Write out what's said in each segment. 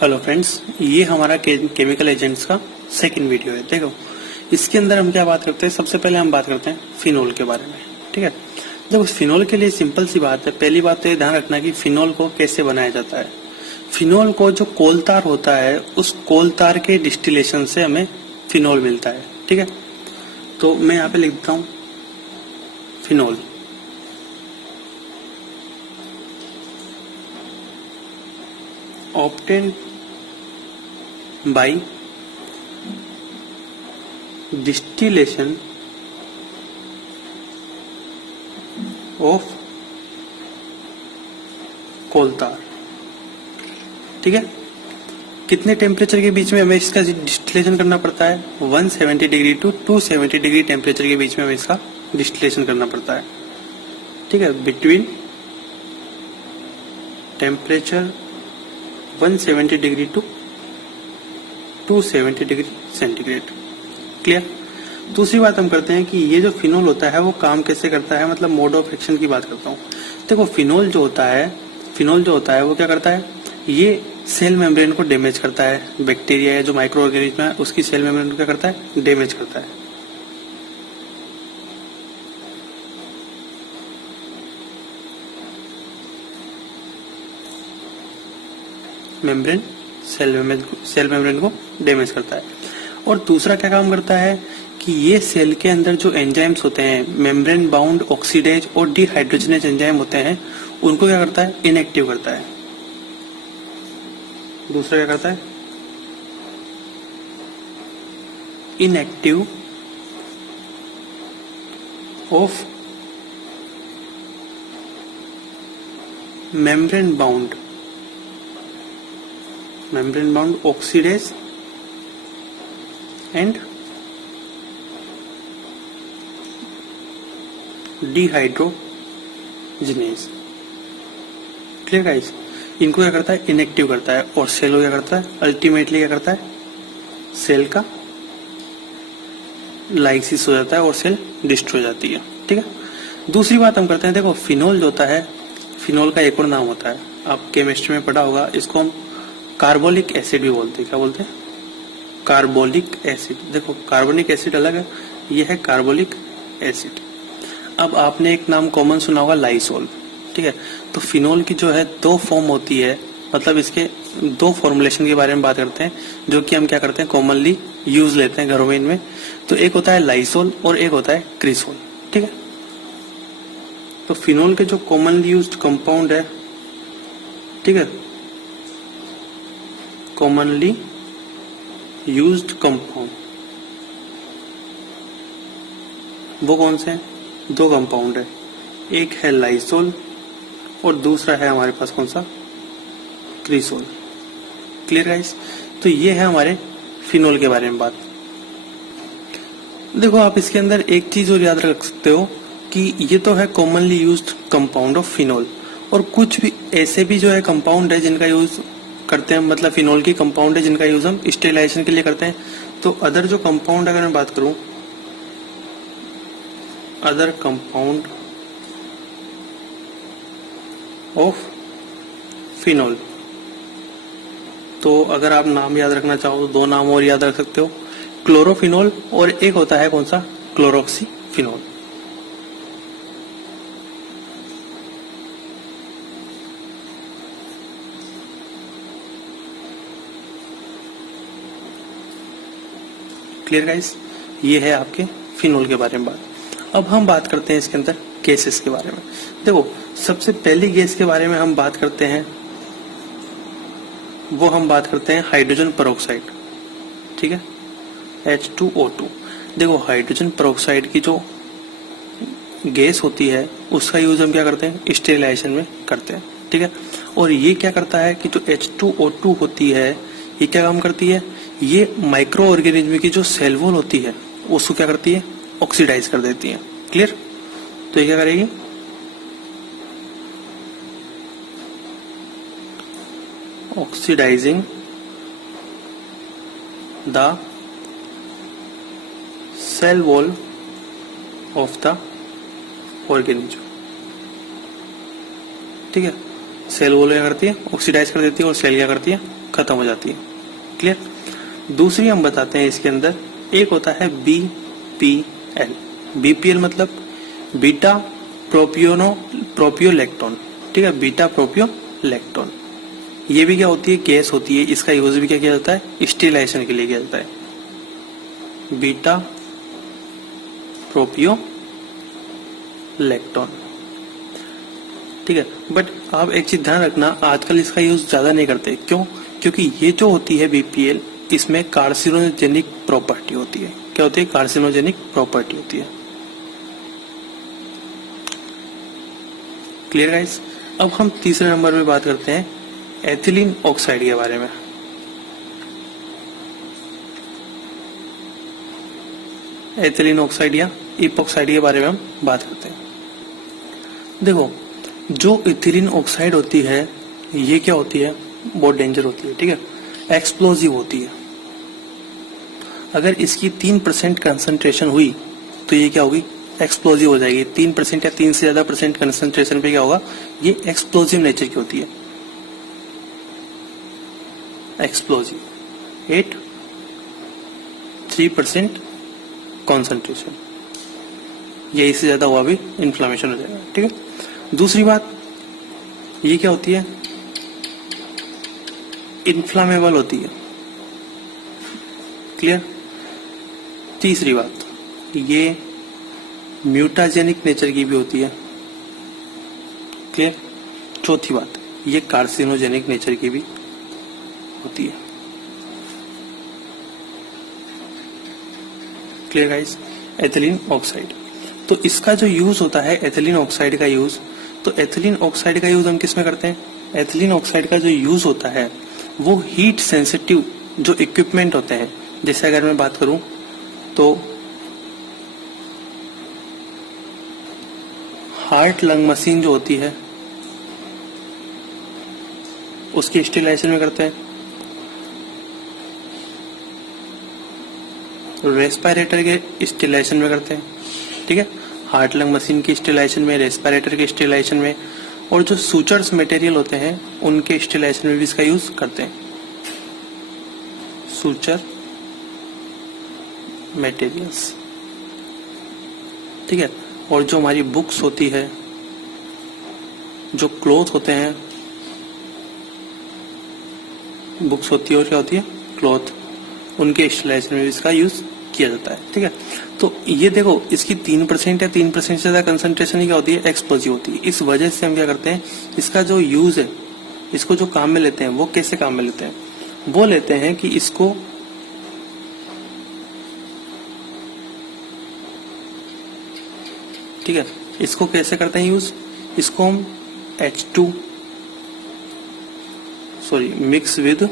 Hello friends, ये हमारा chemical agents का सेकंड वीडियो है। देखो, इसके अंदर हम क्या बात करते हैं। सबसे पहले हम बात करते हैं फिनोल के बारे में। ठीक है, देखो फिनोल के लिए सिंपल सी बात है। पहली बात तो ये ध्यान रखना कि फिनोल को कैसे बनाया जाता है। फिनोल को जो कोलतार होता है, उस कोलतार के डिस्टिलेशन से हमें फिनोल मिलता है। ठीक है, तो मैं यहाँ पे लिख देता हूँ phenol. Obtain by distillation of कोलतार। ठीक है, कितने टेम्परेचर के बीच में हमें इसका डिस्टिलेशन करना पड़ता है? 170 डिग्री टू 270 डिग्री टेम्परेचर के बीच में हमें इसका डिस्टिलेशन करना पड़ता है। ठीक है, between temperature 170 degree to 270 degree centigrade. Clear. दूसरी बात हम करते हैं कि ये जो फिनोल होता है वो काम कैसे करता है, मतलब मोड ऑफ एक्शन की बात करता हूँ। देखो, फिनोल जो होता है वो क्या करता है, ये सेल मेम्ब्रेन को डैमेज करता है। बैक्टीरिया या जो माइक्रो ऑर्गेनिज्म है उसकी सेल मेम्ब्रेन को क्या करता है, डैमेज करता है। सेल मेम्ब्रेन को डैमेज करता है। और दूसरा क्या काम करता है कि ये सेल के अंदर जो एंजाइम्स होते हैं, मेम्ब्रेन बाउंड ऑक्सीडेज और डिहाइड्रोजनेज एंजाइम होते हैं, उनको क्या करता है, इनएक्टिव करता है। दूसरा क्या करता है, inactive of membrane bound oxidase and dehydrogenase. Clear guys, इनको क्या करता है, इनएक्टिव करता है। और सेल को क्या करता है, अल्टीमेटली क्या करता है, सेल का लाइसिस हो जाता है और सेल डिस्ट्रॉय हो जाती है। ठीक है, दूसरी बात हम करते हैं। देखो, फिनोल जो होता है, फिनोल का एक और नाम होता है, आप केमिस्ट्री में पढ़ा होगा, इसको हम कार्बोलिक एसिड भी बोलते हैं। क्या बोलते हैं, कार्बोलिक एसिड। देखो, कार्बोनिक एसिड अलग है, यह है कार्बोलिक एसिड। अब आपने एक नाम कॉमन सुना होगा, लाइसोल। ठीक है, तो फिनोल की जो है दो फॉर्म होती है, मतलब इसके दो फॉर्मुलेशन के बारे में बात करते हैं, जो कि हम क्या करते हैं, कॉमनली यूज लेते हैं घरों में इनमें। तो एक होता है लाइसोल और एक होता है क्रिसोल। ठीक है, तो फिनोल के जो कॉमनली यूज्ड कंपाउंड है, ठीक है, कॉमनली यूज्ड कंपाउंड वो कौन से हैं? दो कंपाउंड है, एक है लाइसोल और दूसरा है हमारे पास कौन सा, क्रिसोल। क्लियर गाइस, तो ये है हमारे फिनोल के बारे में बात। देखो, आप इसके अंदर एक चीज और याद रख सकते हो कि ये तो है commonly used compound of phenol, और कुछ भी ऐसे भी जो है कंपाउंड है जिनका यूज करते हैं, मतलब फिनोल की कंपाउंड है जिनका यूज हम स्टेरिलाइजेशन के लिए करते हैं। तो अदर जो कंपाउंड अगर मैं बात करूं, अदर कंपाउंड ऑफ फिनोल, तो अगर आप नाम याद रखना चाहो तो दो नाम और याद रख सकते हो, क्लोरोफिनोल और एक होता है कौन सा, क्लोरोक्सीफिनोल। क्लियर गाइस, ये है आपके फिनोल के बारे में बात। अब हम बात करते हैं इसके अंदर गैसेस के बारे में। देखो, सबसे पहली गैस के बारे में हम बात करते हैं, वो हम बात करते हैं हाइड्रोजन पेरोक्साइड। ठीक है, H2O2। देखो, हाइड्रोजन पेरोक्साइड की जो गैस होती है उसका यूज हम क्या करते हैं, स्टेरिलाइजेशन में करते हैं। ठीक है, और ये क्या करता है कि जो H2O2 होती है, ये क्या काम करती है, ये माइक्रो ऑर्गेनिज्म की जो सेल वॉल होती है उसको क्या करती है, ऑक्सीडाइज कर देती है। क्लियर, तो ये क्या करेगी, oxidising the cell wall of the organism. ठीक है, सेल वॉल क्या करती है, ऑक्सीडाइज कर देती है, और सेल क्या करती है, खत्म हो जाती है। क्लियर। दूसरी हम बताते हैं इसके अंदर, एक होता है BPL। BPL मतलब बीटा प्रोपियोलैक्टोन, ठीक है, बीटा प्रोपियोलैक्टोन। ये भी क्या होती है, गैस होती है। इसका यूज भी क्या किया जाता है, स्टेरिलाइजेशन के लिए किया जाता है, बीटा प्रोपियोलैक्टोन, ठीक है। बट आप एक चीज ध्यान रखना, आजकल इसका यूज ज्यादा नहीं करते। क्यों? क्योंकि ये जो होती है BPL, इसमें कार्सिनोजेनिक प्रॉपर्टी होती है। क्या होती है, कार्सिनोजेनिक प्रॉपर्टी होती है। Clear guys. अब हम तीसरे नंबर में बात करते हैं एथिलीन ऑक्साइड के बारे में। एथिलीन ऑक्साइड या इपॉक्साइड के बारे में हम बात करते हैं। देखो, जो इथिलीन ऑक्साइड होती है, ये क्या होती है, बहुत डेंजर होती है, ठीक है, एक्सप्लोजिव होती है। अगर इसकी 3% कंसंट्रेशन हुई तो ये क्या होगी, एक्सप्लोजिव हो जाएगी। 3% या 3 से ज्यादा परसेंट कंसंट्रेशन पे क्या होगा, ये एक्सप्लोजिव नेचर की होती है। एक्सप्लोजिव 3% कॉन्सेंट्रेशन, ये इससे ज्यादा हुआ भी इन्फ्लामेशन हो जाएगा, ठीक है। दूसरी बात, ये क्या होती है, इन्फ्लामेबल होती है। क्लियर। तीसरी बात, ये म्यूटाजेनिक नेचर की भी होती है। क्लियर। चौथी बात, ये कार्सिनोजेनिक नेचर की भी होती है। Clear guys. एथिलीन ऑक्साइड, तो इसका जो यूज होता है, एथिलीन ऑक्साइड का यूज, तो एथिलीन ऑक्साइड का यूज हम किस में करते हैं, एथिलीन ऑक्साइड का जो यूज होता है वो हीट सेंसिटिव जो इक्विपमेंट होते हैं, जैसे अगर मैं बात करूं तो हार्ट लंग मशीन जो होती है उसकी स्टेरिलाइजेशन में करते हैं, रेस्पिरेटर के स्टेरिलाइजेशन में करते हैं, ठीक है, हार्ट लंग मशीन की स्टेरिलाइजेशन में, रेस्पिरेटर के स्टेरिलाइजेशन में, और जो सूचर्स मटेरियल होते हैं उनके स्टेरिलाइजेशन में भी इसका यूज करते हैं, सूचर मटेरियल्स, ठीक है। और जो हमारी बुक्स होती है, जो क्लॉथ होते हैं, बुक्स होती है और क्या होती है, क्लॉथ, उनके स्टेरिलाइजेशन में भी इसका यूज किया जाता है, ठीक है। तो ये देखो, इसकी 3% या 3% से ज्यादा कंसंट्रेशन क्या होती है, एक्सप्लोजिव होती है। इस वजह से हम क्या करते हैं, इसका जो यूज है, इसको जो काम में लेते हैं, वो कैसे काम में लेते हैं, वो लेते हैं कि इसको ठीक है, इसको कैसे करते हैं यूज, इसको हम mix with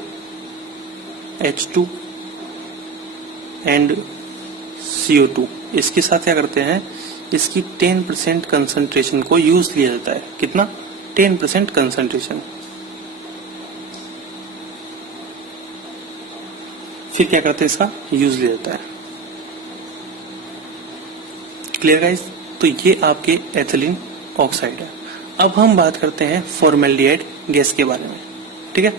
H2 and CO2, इसके साथ क्या करते हैं, इसकी 10% कंसंट्रेशन को यूज लिया जाता है। कितना, 10% कंसंट्रेशन। फिर क्या करते हैं, इसका यूज लिया जाता है। Clear guys. तो ये आपके एथिलीन ऑक्साइड है। अब हम बात करते हैं फॉर्मेल्डिहाइड गैस के बारे में, ठीक है।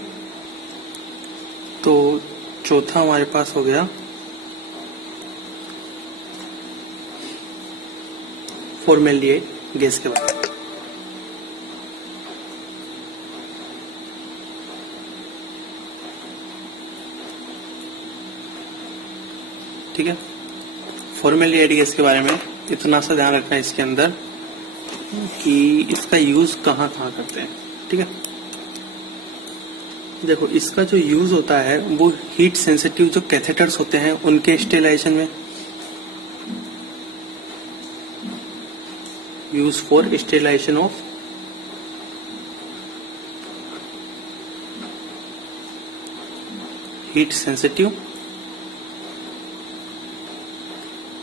तो चौथा हमारे पास हो गया फॉर्मेल्डिहाइड गैस के बारे में। ठीक है, फॉर्मेल्डिहाइड गैस के बारे में इतना सा ध्यान रखना है इसके अंदर कि इसका यूज कहाँ कहाँ करते हैं, ठीक है। देखो, इसका जो यूज होता है वो हीट सेंसिटिव जो कैथेटर्स होते हैं उनके स्टेरिलाइजेशन में, use for sterilisation of heat sensitive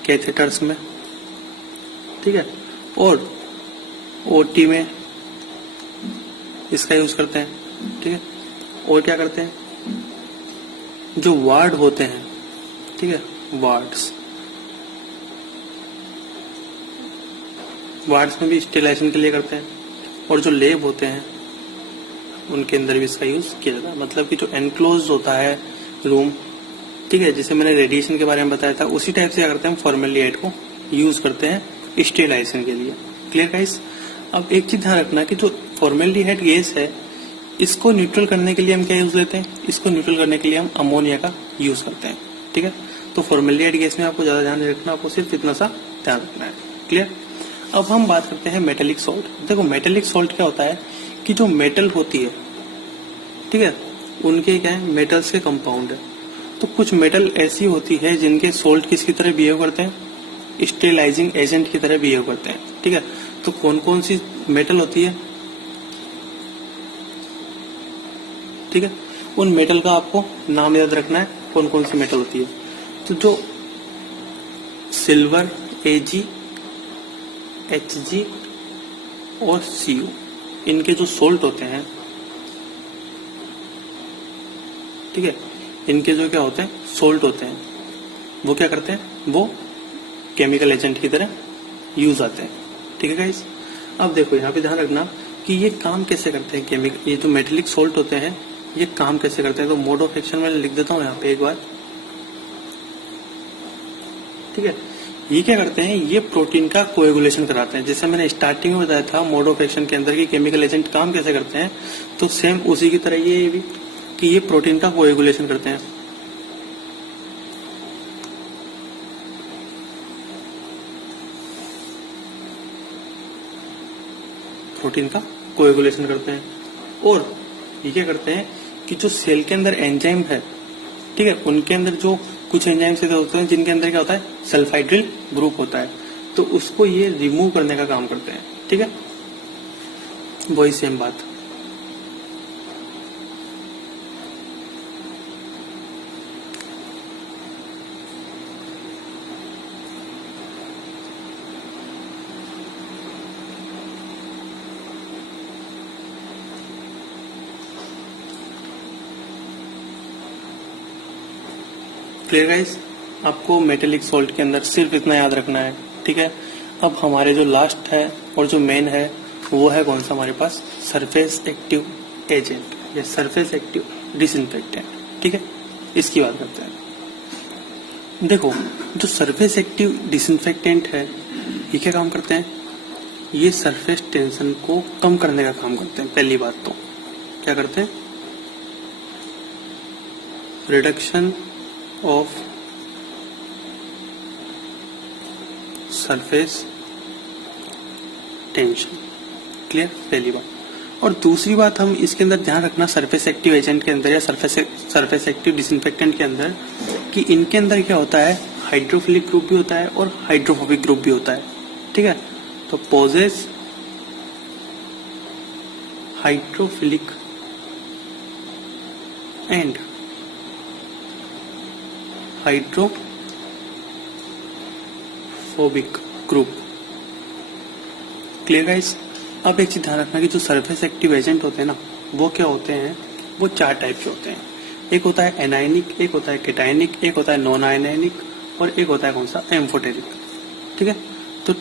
catheters में, ठीक है। और ओटी में इसका यूज करते हैं, ठीक है। और क्या करते हैं, जो वार्ड होते हैं, ठीक है, वार्ड्स में भी स्टेरिलाइजेशन के लिए करते हैं। और जो लेब होते हैं उनके अंदर भी इसका यूज किया जाता है। मतलब कि जो एनक्लोज होता है रूम, ठीक है, जैसे मैंने रेडिएशन के बारे में बताया था, उसी टाइप से क्या करते हैं, फॉर्मेल्डिहाइड को यूज करते हैं स्टेरिलाइजेशन के लिए। Clear guys? अब एक चीज ध्यान रखना कि जो फॉर्मेल्डिहाइड गैस है, इसको न्यूट्रल करने के लिए हम क्या यूज लेते हैं, इसको न्यूट्रल करने के लिए हम अमोनिया का यूज करते हैं। ठीक है, तो फॉर्मेल्डिहाइड गैस में आपको ज्यादा ध्यान नहीं रखना, आपको सिर्फ इतना सा ध्यान रखना है। क्लियर? अब हम बात करते हैं मेटेलिक सॉल्ट। देखो मेटेलिक सॉल्ट क्या होता है कि जो मेटल होती है, ठीक है, उनके क्या है, मेटल्स के कंपाउंड है। तो कुछ मेटल ऐसी होती है जिनके सोल्ट किसकी तरह बिहेव करते हैं, स्टेरिलाइजिंग एजेंट की तरह बिहेव करते हैं। ठीक है, तो कौन कौन सी मेटल होती है, ठीक है, उन मेटल का आपको नाम याद रखना है, कौन कौन सी मेटल होती है। तो जो सिल्वर, Ag, Hg और Cu, इनके जो सोल्ट होते हैं, ठीक है, इनके जो क्या होते हैं, सोल्ट होते हैं, वो क्या करते हैं, वो केमिकल एजेंट की तरह यूज आते हैं। ठीक है गाइस? अब देखो यहाँ पे ध्यान रखना कि ये काम कैसे करते हैं केमिकल, ये जो मेटेलिक सोल्ट होते हैं ये काम कैसे करते हैं। तो मोड ऑफ एक्शन में लिख देता हूँ यहाँ पे एक बार। ठीक है, ये क्या करते हैं, ये प्रोटीन का कोएगुलेशन कराते हैं। जैसे मैंने स्टार्टिंग में बताया था मोड ऑफ एक्शन के अंदर की केमिकल एजेंट काम कैसे करते हैं, तो सेम उसी की तरह ये भी कि ये प्रोटीन का कोएगुलेशन करते हैं। प्रोटीन का कोएगुलेशन करते हैं। और ये क्या करते हैं कि जो सेल के अंदर एंजाइम है, ठीक है, उनके अंदर जो कुछ एंजाइम्स ऐसे होते हैं जिनके अंदर क्या होता है, सल्फाइड्रिल ग्रुप होता है, तो उसको ये रिमूव करने का काम करते हैं। ठीक है, वही सेम बात। Clear guys? आपको मेटेलिक सॉल्ट के अंदर सिर्फ इतना याद रखना है। ठीक है, अब हमारे जो लास्ट है और जो मेन है वो है कौन सा हमारे पास, सरफेस एक्टिव एजेंट या सरफेस एक्टिव डिसइंफेक्टेंट। ठीक है, इसकी बात करते हैं। देखो जो सरफेस एक्टिव डिसइंफेक्टेंट है ये क्या काम करते हैं, ये सरफेस टेंशन को कम करने का काम करते हैं। पहली बात तो क्या करते हैं, reduction of surface tension. Clear? पहली बात। और दूसरी बात हम इसके अंदर ध्यान रखना सरफेस एक्टिव एजेंट के अंदर या सरफेस एक्टिव डिसइंफेक्टेंट के अंदर कि इनके अंदर क्या होता है, हाइड्रोफिलिक ग्रुप भी होता है और हाइड्रोफोबिक ग्रुप भी होता है। ठीक है, तो poses hydrophilic and hydrophobic group. Clear guys? अब एक चीज ध्यान रखना कि जो सरफेस एक्टिव एजेंट होते हैं ना, वो क्या होते हैं, वो 4 टाइप के होते हैं। एक होता है एनायनिक, एक होता है केटायनिक, एक होता है नॉन आयनायनिक और एक होता है कौन सा, एम्फोटेरिक। ठीक है, तो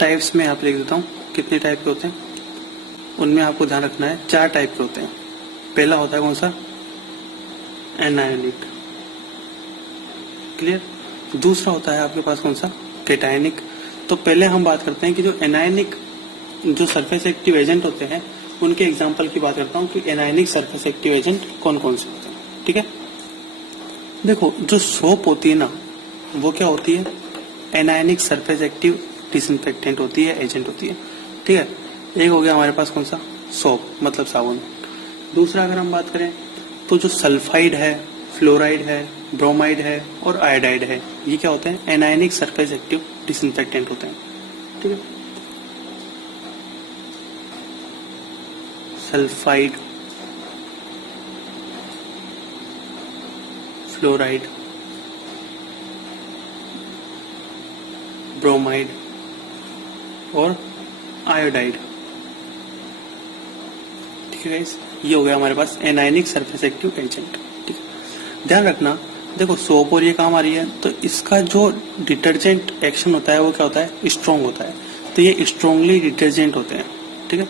टाइप्स में आप लिख देता हूँ कितने टाइप के होते हैं, उनमें आपको ध्यान रखना है 4 टाइप के होते हैं। पहला होता है कौन सा, एनायनिक। क्लियर? दूसरा होता है आपके पास कौन सा, केटायनिक। तो पहले हम बात करते हैं कि जो एनायनिक जो सरफेस एक्टिव एजेंट होते हैं उनके एग्जांपल की बात करता हूँ कि एनायनिक सरफेस एक्टिव एजेंट कौन कौन से होते हैं। ठीक है, देखो जो सोप होती है ना, वो क्या होती है, एनायनिक सरफेस एक्टिव डिसइंफेक्टेंट होती है, एजेंट होती है। ठीक है, एक हो गया हमारे पास कौन सा, सोप मतलब साबुन। दूसरा अगर हम बात करें तो जो सल्फाइड है, फ्लोराइड है, ब्रोमाइड है और आयोडाइड है, ये क्या होते हैं, एनायनिक सरफेस एक्टिव डिसइंफेक्टेंट होते हैं। ठीक है, सल्फाइड, फ्लोराइड, ब्रोमाइड और आयोडाइड। ठीक है गाइस, ये हो गया हमारे पास एनायनिक सरफेस एक्टिव एजेंट। ठीक है, ध्यान रखना, देखो सोप और ये काम आ रही है तो इसका जो डिटर्जेंट एक्शन होता है वो क्या होता है, स्ट्रॉन्ग होता है। तो ये स्ट्रॉन्गली डिटर्जेंट होते हैं। ठीक है,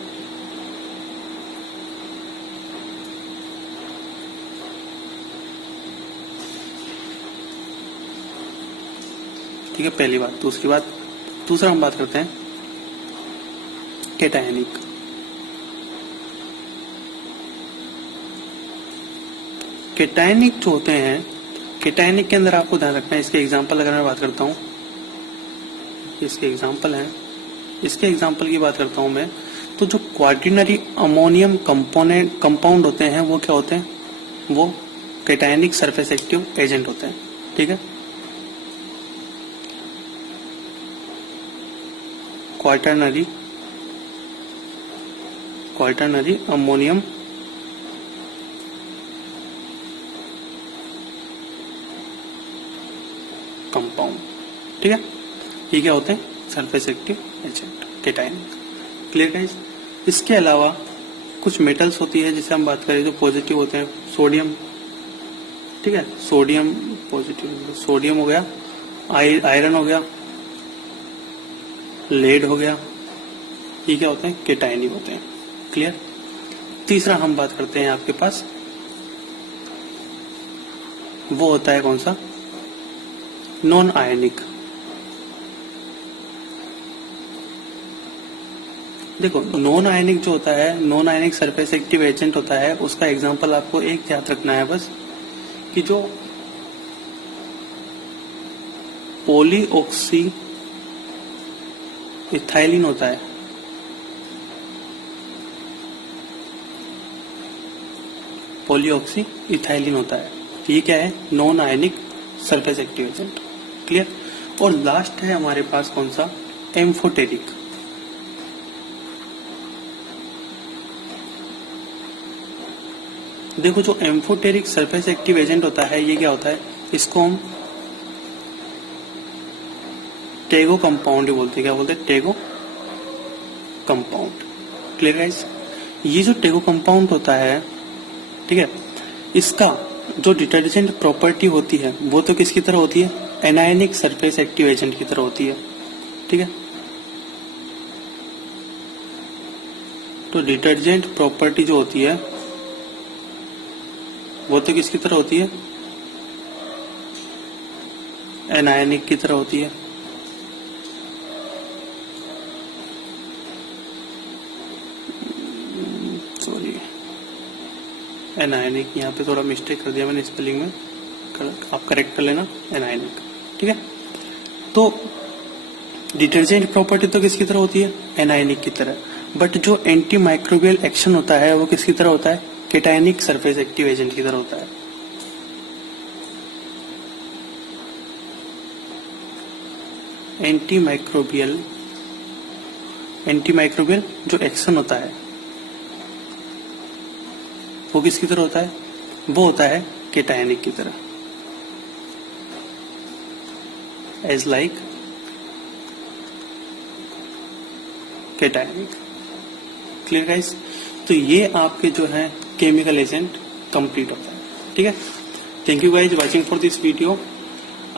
ठीक है, पहली बात। दूसरा हम बात करते हैं कैटायनिक। कैटायनिक जो होते हैं, कैटायनिक के अंदर आपको ध्यान रखना है, इसके एग्जांपल अगर मैं बात करता हूं, इसके एग्जांपल हैं, इसके एग्जांपल की बात करता हूं मैं, तो जो क्वार्टिनरी अमोनियम कंपाउंड होते हैं वो क्या होते हैं, वो कैटायनिक सरफेस एक्टिव एजेंट होते हैं। ठीक है, क्वार्टरनरी अमोनियम कंपाउंड। ठीक है, ये क्या होते हैं, surface active agent, cationic. Clear guys? इसके अलावा कुछ मेटल्स होती है जिसे हम बात करें जो पॉजिटिव होते हैं, सोडियम। ठीक है, सोडियम पॉजिटिव, सोडियम हो गया, आयरन हो गया, लेड हो गया, ये क्या होते हैं, कैटायनिक होते हैं। क्लियर? तीसरा हम बात करते हैं आपके पास, वो होता है कौन सा, नॉन आयनिक। देखो, नॉन आयनिक जो होता है, non ionic surface active agent होता है, उसका एग्जांपल आपको एक याद रखना है बस, कि जो पॉलीऑक्सी इथाइलिन होता है, पॉलीऑक्सी इथाइलिन होता है, ये क्या है, non ionic surface active agent. Clear? और लास्ट है हमारे पास कौन सा, एम्फोटेरिक। देखो, जो एम्फोटेरिक सरफेस एक्टिव एजेंट होता है, ये क्या होता है, इसको हम टेगो कंपाउंड बोलते हैं। क्या बोलते हैं, टेगो कंपाउंड। Clear guys? ये जो टेगो कंपाउंड होता है, ठीक है, इसका जो डिटर्जेंट प्रॉपर्टी होती है वो तो किसकी तरह होती है, एनायनिक सरफेस एक्टिव एजेंट की तरह होती है। ठीक है, तो डिटर्जेंट प्रॉपर्टी जो होती है वो तो किसकी तरह होती है, एनायनिक की तरह होती है। सॉरी, एनायनिक, यहाँ पे थोड़ा मिस्टेक कर दिया मैंने स्पेलिंग में, आप करेक्ट कर लेना, एनायनिक। ठीक है, तो डिटर्जेंट प्रॉपर्टी तो किसकी तरह होती है, एनायनिक की तरह, बट जो एंटी माइक्रोबियल एक्शन होता है वो किसकी तरह होता है, कैटायनिक सरफेस एक्टिव एजेंट की तरह होता है। एंटी माइक्रोबियल जो एक्शन होता है वो किसकी तरह होता है, वो होता है कैटायनिक की तरह, as like cationic. Clear guys? तो ये आपके जो है केमिकल एजेंट कंप्लीट होता है। ठीक है, thank you guys watching for this video.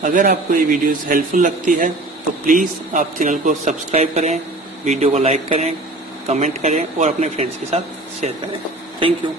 अगर आपको ये वीडियो हेल्पफुल लगती है तो प्लीज आप चैनल को सब्सक्राइब करें, वीडियो को लाइक करें, कमेंट करें और अपने फ्रेंड्स के साथ शेयर करें। Thank you.